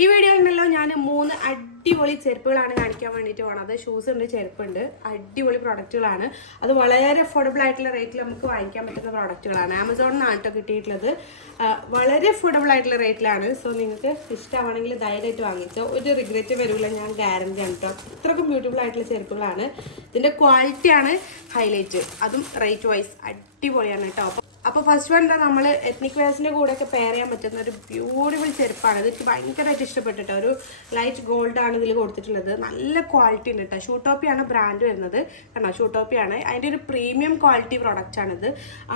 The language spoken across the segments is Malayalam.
ഈ വീഡിയോയിലുണ്ടല്ലോ ഞാൻ 3 അടിപൊളി ചെരുപ്പുകളാണ് കാണിക്കാൻ വേണ്ടിയിട്ട് പോണത്. ഷൂസ് ഉണ്ട്, ചെരുപ്പുണ്ട്, അടിപൊളി പ്രൊഡക്റ്റുകളാണ്. അത് വളരെ അഫോർഡബിൾ ആയിട്ടുള്ള റേറ്റിൽ നമുക്ക് വാങ്ങിക്കാൻ പറ്റുന്ന പ്രൊഡക്റ്റുകളാണ്. ആമസോണിൽ നിന്നാണ് കേട്ടോ കിട്ടിയിട്ടുള്ളത്. വളരെ അഫോർഡബിൾ ആയിട്ടുള്ള റേറ്റിലാണ്. സോ നിങ്ങൾക്ക് ഇഷ്ടമാണെങ്കിൽ ധൈര്യമായിട്ട് വാങ്ങിച്ചോ, ഒരു റിഗ്രറ്റ് വരില്ല, ഞാൻ ഗ്യാരണ്ടി ആണ് കേട്ടോ. അത്രക്കും ബ്യൂട്ടിഫുൾ ആയിട്ടുള്ള ചെരുപ്പുകളാണ്. ഇതിൻ്റെ ക്വാളിറ്റിയാണ് ഹൈലൈറ്റ്, അതും റേറ്റ് വൈസ് അടിപൊളിയാണ് കേട്ടോ. അപ്പോൾ ഫസ്റ്റ് വൺ എന്താ, നമ്മൾ എത്നിക് വെയർസിൻ്റെ കൂടെയൊക്കെ പെയർ ചെയ്യാൻ പറ്റുന്ന ഒരു ബ്യൂട്ടിഫുൾ ചെരുപ്പാണ്. ഇത് എനിക്ക് ഭയങ്കരമായിട്ട് ഇഷ്ടപ്പെട്ടിട്ടോ. ഒരു ലൈറ്റ് ഗോൾഡ് ആണ് ഇതിൽ കൊടുത്തിട്ടുള്ളത്. നല്ല ക്വാളിറ്റി ഉണ്ട് കേട്ടോ. ഷൂട്ടോപ്പിയാണ് ബ്രാൻഡ് വരുന്നത്. കണ്ടോ, ഷൂട്ടോപ്പിയാണ്. അതിൻ്റെ ഒരു പ്രീമിയം ക്വാളിറ്റി പ്രോഡക്റ്റ് ആണിത്.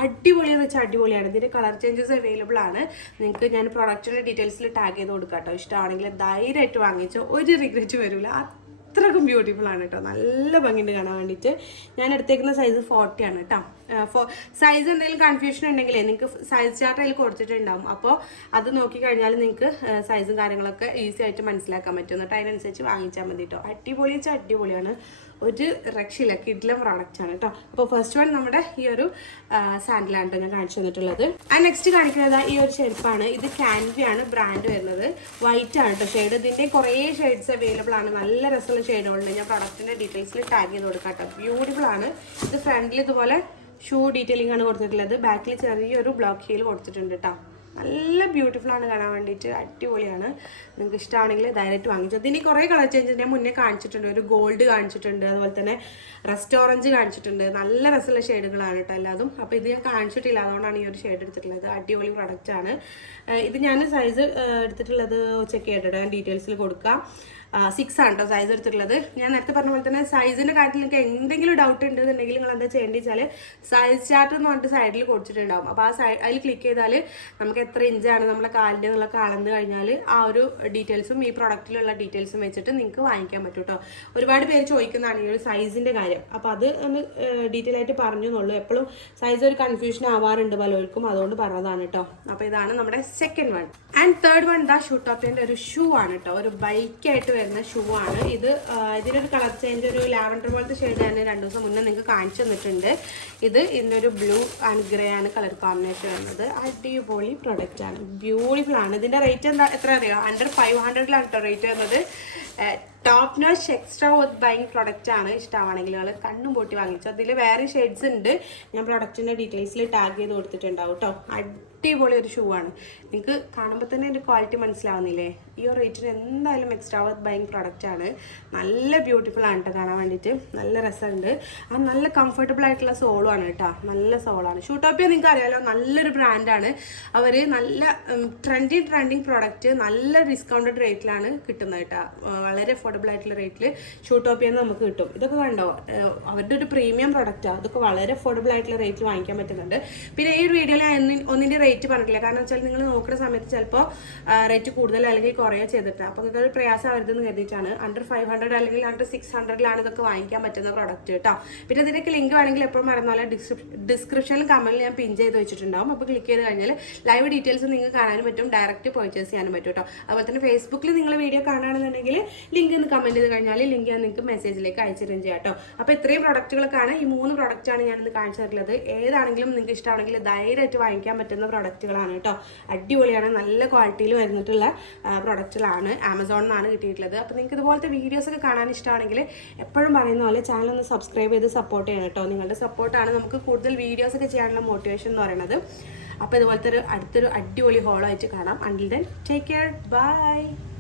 അടിപൊളിയെന്ന് വെച്ചാൽ അടിപൊളിയാണ്. ഇതിൻ്റെ കളർ ചേഞ്ചസ് അവൈലബിൾ ആണ്. നിങ്ങൾക്ക് ഞാൻ പ്രൊഡക്റ്റിൻ്റെ ഡീറ്റെയിൽസിൽ ടാഗ് ചെയ്ത് കൊടുക്കാം കേട്ടോ. ഇഷ്ടമാണെങ്കിൽ ധൈര്യമായിട്ട് വാങ്ങിച്ചോ, ഒരു റിഗ്രറ്റ് വരില്ല. അത്രക്കും ബ്യൂട്ടിഫുൾ ആണ് കേട്ടോ. നല്ല ഭംഗിയുണ്ട് കാണാൻ വേണ്ടിയിട്ട്. ഞാൻ എടുത്തേക്കുന്ന സൈസ് 40 ആണ് കേട്ടോ. സൈസ് എന്തെങ്കിലും കൺഫ്യൂഷൻ ഉണ്ടെങ്കിൽ നിങ്ങൾക്ക് സൈസ് ചാർട്ട് അതിൽ കൊടുത്തിട്ടുണ്ടാവും. അപ്പോൾ അത് നോക്കിക്കഴിഞ്ഞാൽ നിങ്ങൾക്ക് സൈസും കാര്യങ്ങളൊക്കെ ഈസി ആയിട്ട് മനസ്സിലാക്കാൻ പറ്റും. എന്നിട്ട് അതിനനുസരിച്ച് വാങ്ങിച്ചാൽ മതി കേട്ടോ. അടിപൊളി വെച്ചാൽ അടിപൊളിയാണ്, ഒരു രക്ഷയില്ല, കിഡ്ലം പ്രോഡക്റ്റ് ആണ് കേട്ടോ. അപ്പോൾ ഫസ്റ്റ് വൺ നമ്മുടെ ഈ ഒരു സാൻഡിലാണ് കേട്ടോ ഞാൻ കാണിച്ചു തന്നിട്ടുള്ളത്. നെക്സ്റ്റ് കാണിക്കുന്നത് ഈ ഒരു ചെരുപ്പാണ്. ഇത് കാൻവിയാണ് ബ്രാൻഡ് വരുന്നത്. വൈറ്റ് ആണ് കേട്ടോ ഷെയ്ഡ്. ഇതിൻ്റെ കുറേ ഷെയ്ഡ്സ് അവൈലബിൾ ആണ്. നല്ല രസമുള്ള ഷെയ്ഡുകളുണ്ട്. ഞാൻ പ്രൊഡക്റ്റിൻ്റെ ഡീറ്റെയിൽസിൽ ടാഗ് ചെയ്ത് കൊടുക്കാം കേട്ടോ. ബ്യൂട്ടിഫുൾ ആണ്. ഇത് ഫ്രണ്ടിൽ ഇതുപോലെ ഷൂ ഡീറ്റെയിലിംഗ് ആണ് കൊടുത്തിട്ടുള്ളത്. ബാക്കിൽ ചെറിയൊരു ബ്ലോക്ക് ഹീൽ കൊടുത്തിട്ടുണ്ട് കേട്ടോ. നല്ല ബ്യൂട്ടിഫുൾ ആണ് കാണാൻ വേണ്ടിയിട്ട്, അടിപൊളിയാണ്. നിങ്ങൾക്ക് ഇഷ്ടമാണെങ്കിൽ ധൈര്യമായിട്ട് വാങ്ങിച്ചു. ഇതിന് കുറേ കളർ ചേഞ്ച് ഞാൻ മുന്നേ കാണിച്ചിട്ടുണ്ട്. ഒരു ഗോൾഡ് കാണിച്ചിട്ടുണ്ട്, അതുപോലെ തന്നെ റസ്റ്റ് ഓറഞ്ച് കാണിച്ചിട്ടുണ്ട്. നല്ല രസമുള്ള ഷെയ്ഡുകളാണ് കേട്ടോ എല്ലാതും. അപ്പോൾ ഇത് ഞാൻ കാണിച്ചിട്ടില്ല, അതുകൊണ്ടാണ് ഈ ഒരു ഷെയ്ഡ് എടുത്തിട്ടുള്ളത്. അടിപൊളി പ്രൊഡക്റ്റ് ആണ്. ഇത് ഞാൻ സൈസ് എടുത്തിട്ടുള്ളത് ചെക്ക് ചെയ്തിട്ട് ഞാൻ ഡീറ്റെയിൽസിൽ കൊടുക്കാം. 6 ആണ് കേട്ടോ സൈസ് എടുത്തിട്ടുള്ളത്. ഞാൻ നേരത്തെ പറഞ്ഞ പോലെ തന്നെ സൈസിൻ്റെ കാര്യത്തിൽ നിങ്ങൾക്ക് എന്തെങ്കിലും ഡൗട്ട് ഉണ്ടെന്നുണ്ടെങ്കിൽ നിങ്ങൾ എന്താ ചെയ്യേണ്ടത് വെച്ചാൽ സൈസ് ചാർട്ട് എന്ന് പറഞ്ഞിട്ട് സൈഡിൽ കൊടുത്തിട്ടുണ്ടാവും. അപ്പോൾ ആ അതിൽ ക്ലിക്ക് ചെയ്താൽ നമുക്ക് എത്ര ഇഞ്ചാണ് നമ്മളെ കാലിൻ്റെ എന്നുള്ളതൊക്കെ അളന്ന് കഴിഞ്ഞാൽ ആ ഒരു ഡീറ്റെയിൽസും ഈ പ്രൊഡക്റ്റിലുള്ള ഡീറ്റെയിൽസും വെച്ചിട്ട് നിങ്ങൾക്ക് വാങ്ങിക്കാൻ പറ്റും കേട്ടോ. ഒരുപാട് പേര് ചോദിക്കുന്നതാണ് ഈ ഒരു സൈസിൻ്റെ കാര്യം. അപ്പോൾ അത് ഒന്ന് ഡീറ്റെയിൽ ആയിട്ട് പറഞ്ഞു എന്നുള്ളൂ. എപ്പോഴും സൈസ് ഒരു കൺഫ്യൂഷൻ ആവാറുണ്ട് പലർക്കും, അതുകൊണ്ട് പറഞ്ഞതാണ് കേട്ടോ. അപ്പോൾ ഇതാണ് നമ്മുടെ second one. And third one ദാ ഷൂട്ടോപ്പിൻ്റെ ഒരു ഷൂ ആണ് കേട്ടോ. ഒരു ബൈക്കായിട്ട് വരുന്ന ഷൂ ആണ് ഇത്. ഇതിനൊരു കളർ ചേഞ്ച്, ഒരു ലാവൻഡർ പോലത്തെ ഷെയ്ഡ് ഞാൻ 2 ദിവസം മുന്നേ നിങ്ങൾക്ക് കാണിച്ചു തന്നിട്ടുണ്ട്. ഇതിനൊരു ബ്ലൂ ആൻഡ് ഗ്രേ ആണ് കളർ കോമ്പിനേഷൻ വരുന്നത്. അടിപൊളി പ്രൊഡക്റ്റ് ആണ്, ബ്യൂട്ടിഫുൾ ആണ്. ഇതിൻ്റെ റേറ്റ് എത്ര അറിയാം? അണ്ടർ 500ലാണ് കേട്ടോ റേറ്റ് വരുന്നത്. Top notch extra worth buying product ആണ്. ഇഷ്ടമാണെങ്കിൽ നിങ്ങൾ കണ്ണും പൊട്ടി വാങ്ങിച്ചു. അതിൽ വേറെ ഷെയ്ഡ്സ് ഉണ്ട്, ഞാൻ പ്രൊഡക്റ്റിൻ്റെ ഡീറ്റെയിൽസിൽ ടാഗ് ചെയ്ത് കൊടുത്തിട്ടുണ്ടാവും കേട്ടോ. അടിപൊളി ഒരു ഷൂ ആണ്. നിങ്ങൾക്ക് കാണുമ്പോൾ തന്നെ എൻ്റെ ക്വാളിറ്റി മനസ്സിലാവുന്നില്ലേ? ഈ ഒരു റേറ്റിന് എന്തായാലും എക്സ്ട്രാ വർത്ത് ബൈങ് പ്രൊഡക്റ്റ് ആണ്. നല്ല ബ്യൂട്ടിഫുൾ ആണ് കേട്ടോ കാണാൻ വേണ്ടിയിട്ട്. നല്ല രസമുണ്ട്. നല്ല കംഫർട്ടബിൾ ആയിട്ടുള്ള സോളും ആണ് കേട്ടോ. നല്ല സോളാണ്. ഷൂട്ടോപ്പിയ നിങ്ങൾക്ക് അറിയാലോ, നല്ലൊരു ബ്രാൻഡാണ്. അവർ നല്ല ട്രെൻഡിങ് പ്രോഡക്റ്റ് നല്ല ഡിസ്കൗണ്ടഡ് റേറ്റിലാണ് കിട്ടുന്നത് കേട്ടോ. വളരെ അഫോർഡബിൾ ആയിട്ടുള്ള റേറ്റിൽ ഷൂട്ടോപ്പിയെന്ന് നമുക്ക് കിട്ടും. ഇതൊക്കെ കണ്ടോ, അവരുടെ ഒരു പ്രീമിയം പ്രൊഡക്റ്റാണ്. അതൊക്കെ വളരെ അഫോർഡബിൾ ആയിട്ടുള്ള റേറ്റിൽ വാങ്ങിക്കാൻ പറ്റുന്നുണ്ട്. പിന്നെ ഈ ഒരു വീഡിയോയിൽ ഞാൻ ഒന്നിൻ്റെ റേറ്റ് പറഞ്ഞിട്ടില്ല. കാരണം വെച്ചാൽ നിങ്ങൾ നോക്കുന്ന സമയത്ത് ചിലപ്പോൾ റേറ്റ് കൂടുതൽ അല്ലെങ്കിൽ കുറയോ ചെയ്തിട്ടാണ്. അപ്പോൾ നിങ്ങൾക്ക് ഒരു പ്രയാസം വരുതെന്ന് കരുതിയിട്ടാണ്. അണ്ടർ 500 അല്ലെങ്കിൽ അണ്ടർ 600ലാണ് ഇതൊക്കെ വാങ്ങിക്കാൻ പറ്റുന്ന പ്രൊഡക്റ്റ് കേട്ടോ. പിന്നെ ഇതിനൊക്കെ ലിങ്ക് വേണമെങ്കിൽ എപ്പോഴും പറയുന്ന പോലെ ഡിസ്ക്രിപ്ഷനിൽ കമന്റിൽ ഞാൻ പിൻ ചെയ്ത് വെച്ചിട്ടുണ്ടാവും. അപ്പോൾ ക്ലിക്ക് ചെയ്ത് കഴിഞ്ഞാൽ ലൈവ് ഡീറ്റെയിൽസ് നിങ്ങൾക്ക് കാണാനും പറ്റും, ഡയറക്റ്റ് പർച്ചേസ് ചെയ്യാനും പറ്റും കേട്ടോ. അതുപോലെ തന്നെ ഫേസ്ബുക്കിൽ നിങ്ങൾ വീഡിയോ കാണുകയാണെന്നുണ്ടെങ്കിൽ ലിങ്ക് ഒന്ന് കമന്റ് ചെയ്ത് കഴിഞ്ഞാൽ ലിങ്ക് ഞാൻ നിങ്ങൾക്ക് മെസ്സേജിലേക്ക് അയച്ചു തരും ചെയ്യാം കേട്ടോ. അപ്പോൾ ഇത്രയും പ്രൊഡക്റ്റുകൾക്കാണ്, ഈ 3 പ്രൊഡക്റ്റാണ് ഞാനിന്ന് കാണിച്ചു തരുന്നത്. ഏതാണെങ്കിലും നിങ്ങൾക്ക് ഇഷ്ടമാണെങ്കിൽ ധൈര്യമായിട്ട് വാങ്ങിക്കാൻ പറ്റുന്ന പ്രൊഡക്റ്റുകളാണ് കേട്ടോ. അടിപൊളിയാണ്, നല്ല ക്വാളിറ്റിയിൽ വരുന്നിട്ടുള്ള പ്രൊഡക്റ്റുകളാണ്. ആമസോണിൽ നിന്നാണ് കിട്ടിയിട്ടുള്ളത്. അപ്പോൾ നിങ്ങൾക്ക് ഇതുപോലത്തെ വീഡിയോസൊക്കെ കാണാൻ ഇഷ്ടമാണെങ്കിൽ എപ്പോഴും പറയുന്ന പോലെ ചാനൽ ഒന്ന് സബ്സ്ക്രൈബ് ചെയ്ത് സപ്പോർട്ട് ചെയ്യണം കേട്ടോ. നിങ്ങളുടെ സപ്പോർട്ടാണ് നമുക്ക് കൂടുതൽ വീഡിയോസൊക്കെ ചെയ്യാനുള്ള മോട്ടിവേഷൻ എന്ന് പറയുന്നത്. അപ്പോൾ ഇതുപോലത്തെ അടുത്തൊരു അടിപൊളി ഹോളോ ആയിട്ട് കാണാം. Until then take care, by.